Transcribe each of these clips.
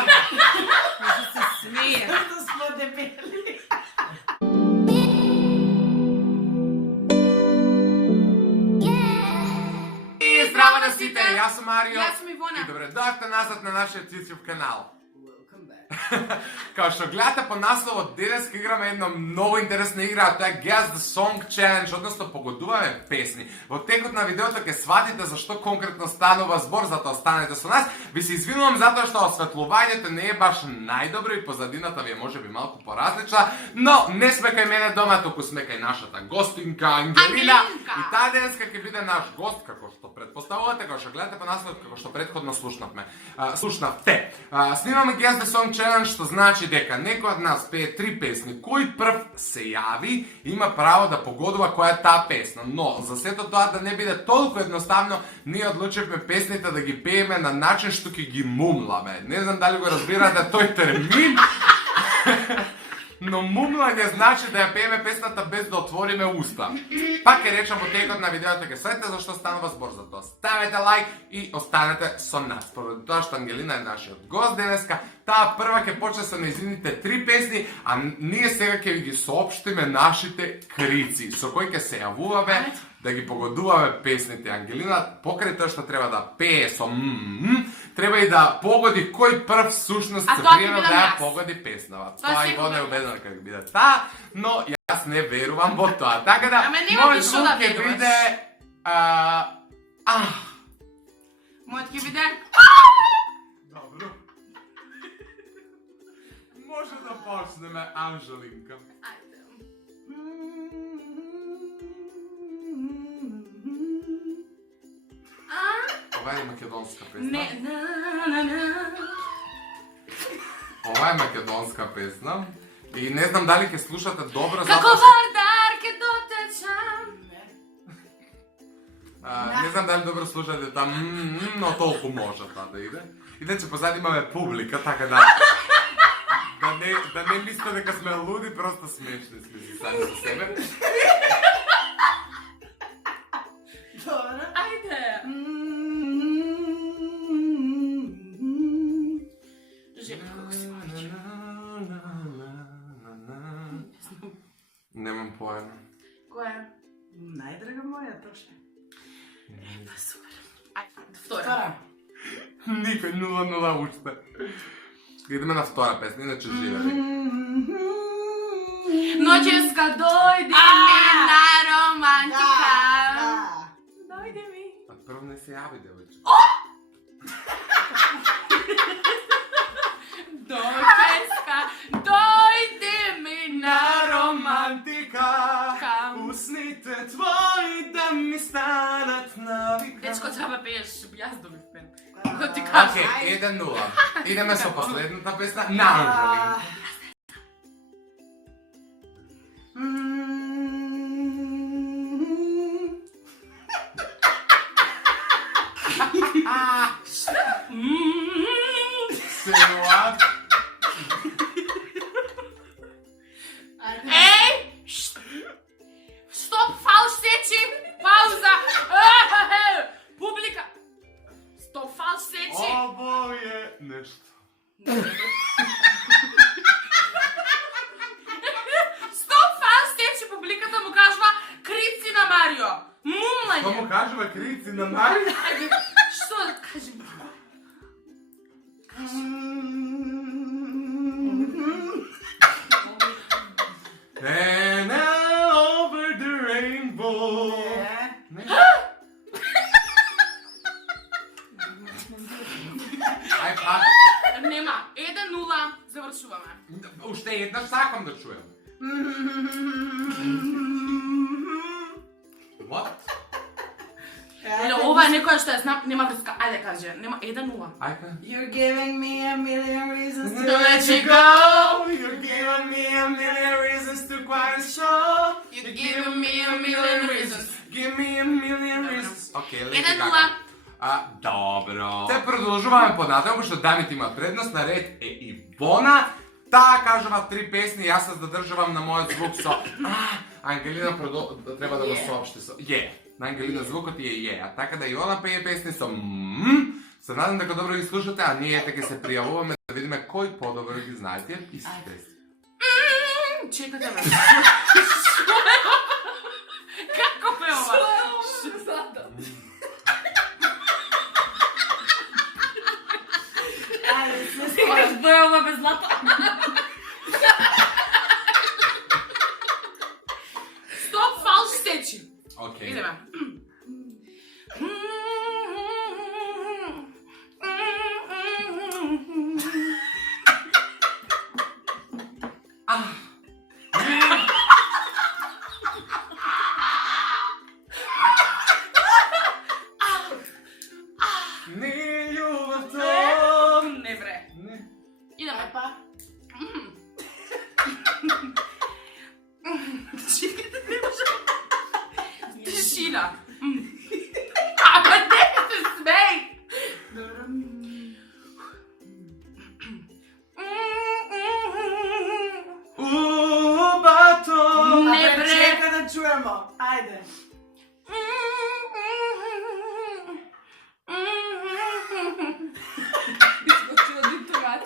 Ладно. Може се смее. Zato smo debeli. И здраво на сите, јас сум Марио. Јас сум Ивона. И добре дојдовте назад на нашиот YouTube канал. Welcome back. Као што гледате по насловот, денеска играме една многу интересна игра, а тоа е Guess the Song Challenge, односно погодуваме песни. Во текот на видеото ќе сватите зашто конкретно станува збор, затоа останете со нас. Ви се извинувам затоа што осветлувањето не е баш најдобро и позадината ви е можеби малку поразлична, но не сме кај мене дома, туку сме кај нашата гостинка Ангелина. И таа денеска ќе биде наш гост, како што претпоставувате, како што гледате по насловот, како што претходно слушнавме. Слушнавте. Снимаме Guess the Song Challenge, што значи дека некој од нас пее 3 песни. Кој прв се јави, има право да погодува која е таа песна. Но, за сето тоа да не биде толку едноставно, ние одлучивме песните да ги пееме на начин што ќе ги мумламе. Не знам дали го разбирате тој термин, но мумлање значи да ја пееме песната без да отвориме уста. Пак ќе речам во текот на видеото ќе следите зашто станува збор за тоа. Ставете лайк и останете со нас. Поради тоа што Ангелина е нашиот гост денеска, таа прва ќе почне со нејзините 3 песни, а ние сега ќе ви ги соопштиме нашите крици, со кои ќе се јавуваме да ги погодуваме песните. Ангелина, покрај тоа што треба да пее со треба и да погоди кој прв всушност се приема да ја погоди песнава. Тоа и Ивона е убедена како биде таа, но јас не верувам во тоа. Така да, мојот звук ќе биде... Мојот ќе биде... Добро. Може да почнеме, Анжелинка. Ајде. Ова е македонска песна. Не, на. Ова е македонска песна. И не знам дали ќе слушате добро, Како вардар ке дотечам. не знам дали добро слушате там, но толку може таа да иде. Иначе позади имаме публика, така да не мислите дека сме луди, просто смешни сме си сами за себе. Добро. Ајде. Жена, како си мајче. Немам поема. Која? Најдрага моја, точно. Па супер. Ајде, втора. Втора. Никој 0-0 учите. Идеме на втора песна, иначе живеви. Ноќеска дојди ми на романтика. Да. Дојди ми. А прво не се јави, девојче. Ноќеска дојди ми на романтика, Кам. усните твои да ми станат навика. Дечко, треба пееш, јас добив пен. Да. Кој ти кажа? Океј, 1-0. Идеме со последната песна на Анжелинка. Силуат. Еј! Стоп, фалш сечи! Пауза! Публика! Стоп, фалш сечи! Ово е нешто. Стоп, фалш сечи! Публиката му кажува крици на Марио! Тоа Мумлање! му кажува крици на Марио. Ајде, што да кажем? And over the rainbow. Не. Ај пак. Нема, 1-0, завршуваме. Уште еднаш сакам да чуем. What? Еле, ова е некоја што ја знам, нема врска. Ајде каже, нема 1-0. Ајка. You're giving me a million reasons to let let you you go. go. You're giving me a million reasons to quiet show. You're giving me a million reasons. Give me a million reasons. Океј, Леди 1-0. Гага. Добро. Се продолжуваме понатаму што дамите имаат предност, на ред е Ивона. Таа кажува 3 песни, јас се задржувам на мојот звук со Ангелина треба да го соопшти со На Ангелина звукот е а така да и она пее песни со Се надам дека добро ги слушате, а ние ќе се пријавуваме Да видиме кој подобро ги знае тие песни. Чекате ме. Како пева? Ајде, се Имаш бојава без злато. Стоп, фалш сечи. Океј. Идеме. Не љубовта. Не бре. Не. Идеме. па. Чекайте, не може. Тишина. Ама не се смей. Добро. Убато. Не Абе, бре. чека да чуемо. Ајде.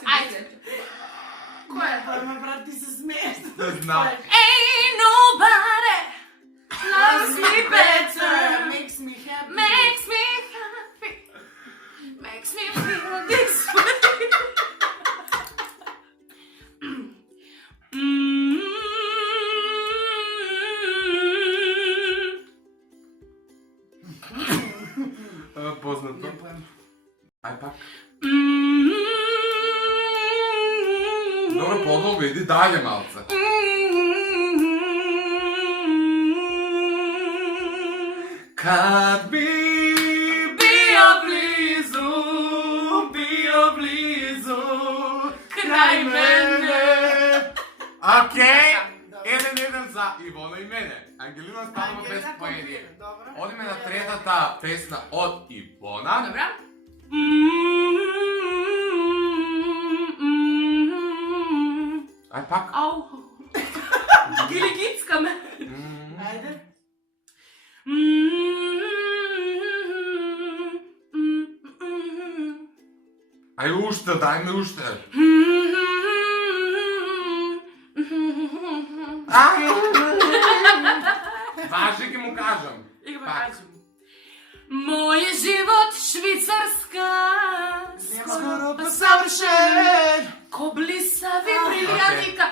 Ајде. Кој е? Па ме брат, ти се смееш. Не знам. Ain't nobody loves me better. Makes me happy. Makes me happy. Makes me feel this way. Познато. Не поем. Ај пак. Добро, подолго, иди далje малце. Kad bi bio blizu, Крај мене. Окей, Добро. 1-1 за Ивона и мене. Ангелина станува без Ангелина поени. конкурира, добро. Одиме на третата песна од Ивона. Добра. Ај пак. Ау. Гилигицка ме. Ајде. Ај уште, дај ми уште. Важи ги му кажам. И го Пак. кажем. Мој живот швицарска. Скоро па савршен. Ко блисави брилјантика.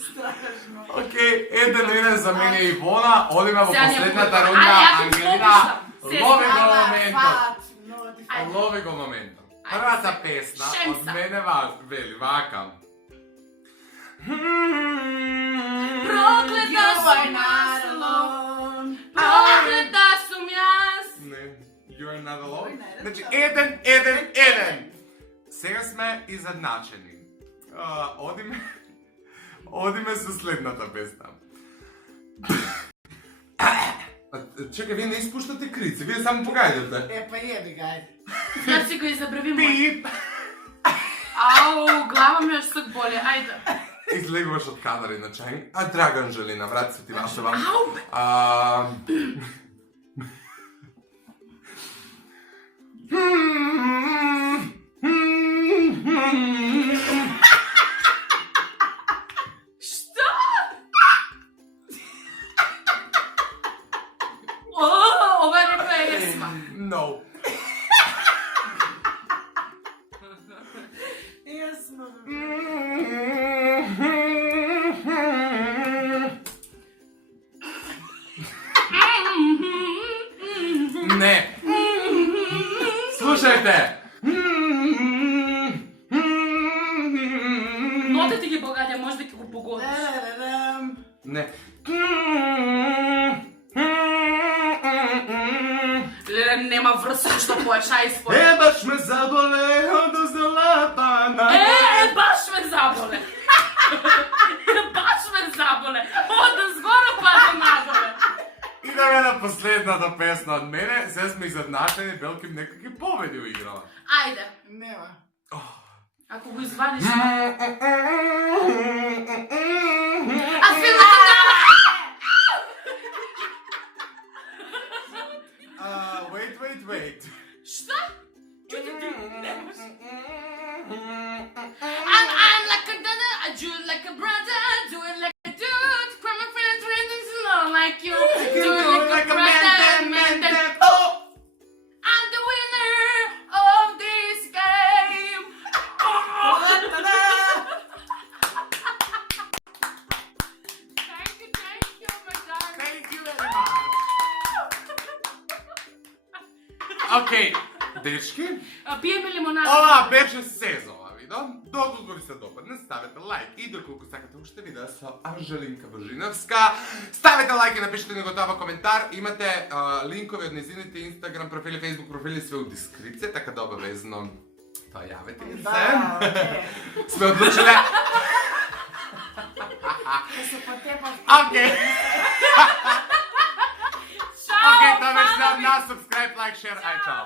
Страшно. Окей, 1-1 за мене и Ивона. Одиме во Сега не последната го- рунда. Ајде, ја ќе Ангелина, попушам. лови го Ама, моментот. фат, много ти фат. Лови го моментот. Ајде, Првата се. песна Шем од се. мене вели вака. Проклета You are сум not јас. alone. Проклета сум јас. Не, you are not alone. Ой, најде Значи, тоа. 1-1-1. Сега сме изедначени. Одиме со следната песна. Чекај, вие не испуштате крици, вие само погајдете. Е, па еби га, ајде. Ја си го изабрави мој. Пип! Ау, глава ми јаш сак боли, ајде. Излегуваш од кадар иначе. А, драга Анжелина, врати се ти вашева. Ау, бе. Што? О, ова не песма. No. Јасно. Не. Слушајте. Нотите ги погаѓа, може да ќе го погодиш. Тарарам. Не. Леле, нема врска што поеш, ај спој. Баш ме заболе одозdo лапана. Баш ме заболе. Баш ме заболе. Од згоро па до надоле. Идеме на последната песна од мене. Се сме изедначени, Белким некаки победи уиграла. Ајде, Нема. ако го извадиш... Wait, А филмата дава! wait. Што? Окей, дечки, Пиеме лимонада. ова беше се за ова видео. Доколку ви се допадне, ставете лайк и доколку сакате уште видеа со Анжелинка Божиновска, ставете лайк и напишете ни готова коментар. Имате линкови од незините Инстаграм профили, Фейсбук профили, све у дескрипција, така да обавезно тоа јавете ни се. Да, окей. Сме одлучиле. Да се потепав. Окей. Чао! Окей, тоа беше од нас. Subscribe, like, share, ај чао.